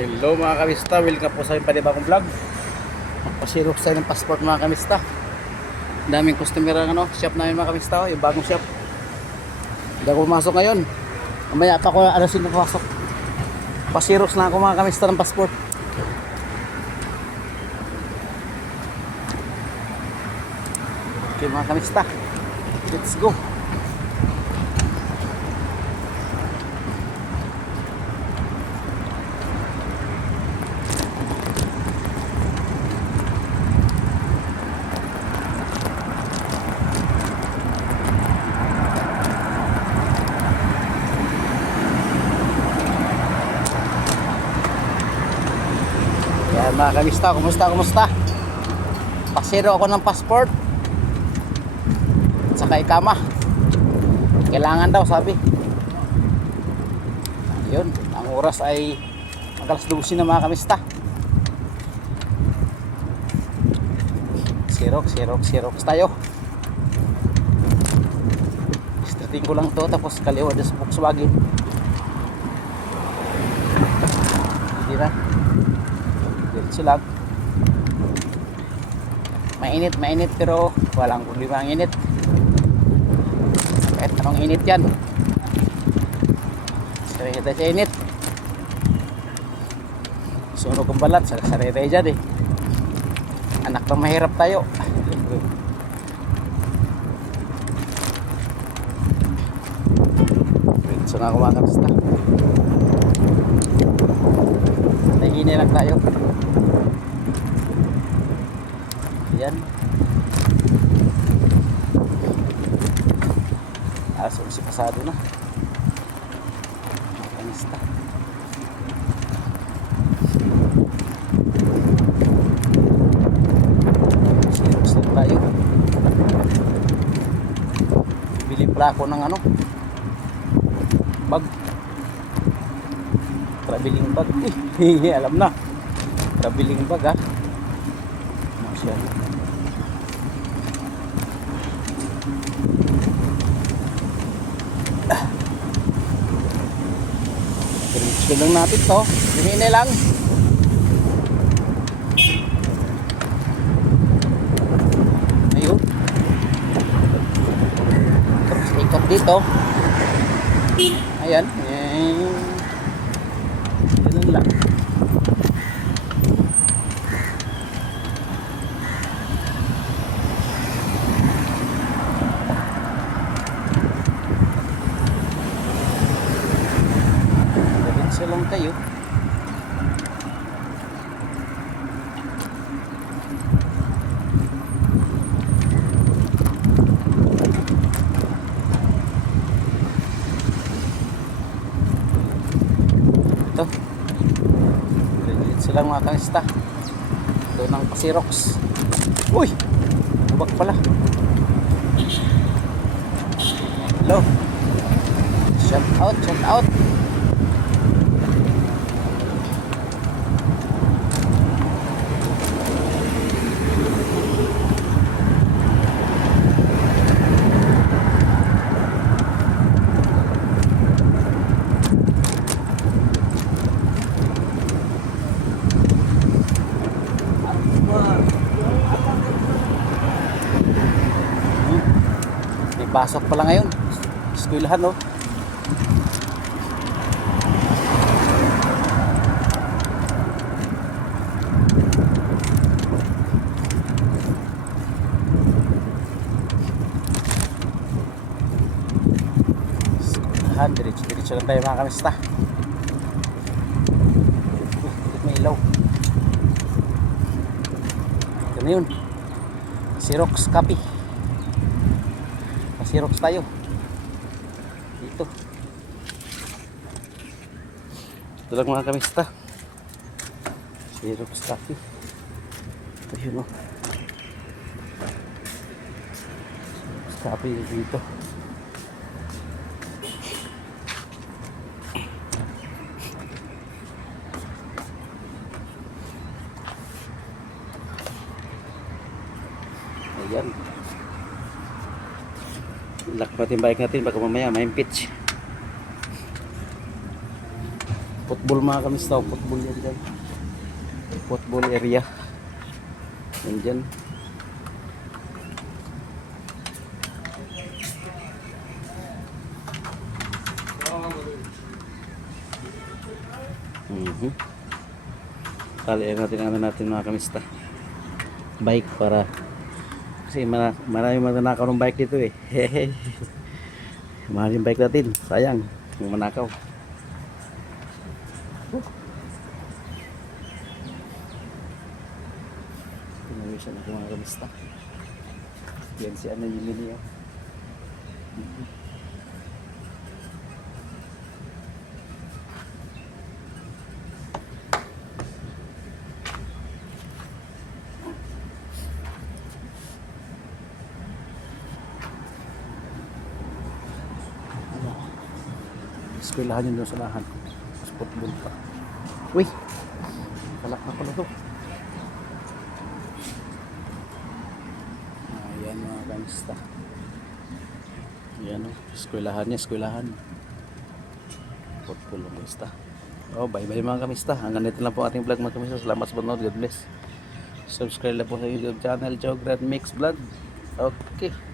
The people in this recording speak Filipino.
Hello mga kamista, welcome po sa aming panibagong vlog. Magpasirok tayo ng passport mga kamista. Daming customer ang shop namin mga kamista, yung bagong shop. Hindi ako pumasok ngayon. Mamaya pa ako alasin na pasok. Pasiroks na ako mga kamista ng passport. Okay mga kamista, let's go. Yan mga kamista, kumusta? Pasiro ako ng passport at saka ikama. Kailangan daw sabi. Yun, ang oras ay alas 12 na mga kamista. Xerox tayo. Starting ko lang to, tapos kaliwa sa Volkswagen. Hindi na diretso lang. Mainit pero walang problema ang init. Kahit anong init yan, sarili tayo sa init. Sunog ang balat, sarili tayo dyan anak na mahirap tayo. So nga kumakas na, nahihina lang tayo. Yan, alas 11 pasado na. Makanista. Serious lang tayo. Bili pala ako ng bag, traveling bag. Alam na, traveling bag masyadong. Diretso lang natin to, lumine lang. Ayun, tapos ikot dito. Ayan, ganun lang. Diretso lang tayo. Diretso lang mga kanista. Ito ng pasiroks. Uy, bubak pala. Hello, shout out. Pasok pala ngayon, eskwelahan no. Eskwelahan, diretso lang tayo mga kamista. May ilaw. Ito na yun, Xerox copy. Xerox tayo dito. Ito lang mga kamista, Xerox copy. Ito yun Xerox copy dito. Ayan, lock natin bike natin, baka mamaya may pitch. Football mga kamista. Football yan dyan. Football area. Yan dyan. Talian natin mga kamista. Bike para kasi marami mananakaw ng bike dito eh. Mahal yung bike natin. Sayang kung manakaw. Pinawisan ako mga kamista. Yan si ano yung niya. Eskwelahan yun doon sa lahan. Football pa. Uy! Kalak na pala to. Ayan mga kamista. Ayan o. Eskwelahan niya, eskwelahan. Football mga kamista. Oh, bye bye mga kamista. Hanggang dito lang po ating vlog mga kamista. Salamat sa panonood. God bless. Subscribe lang po sa YouTube channel Jograd Mix Vlog. Okay.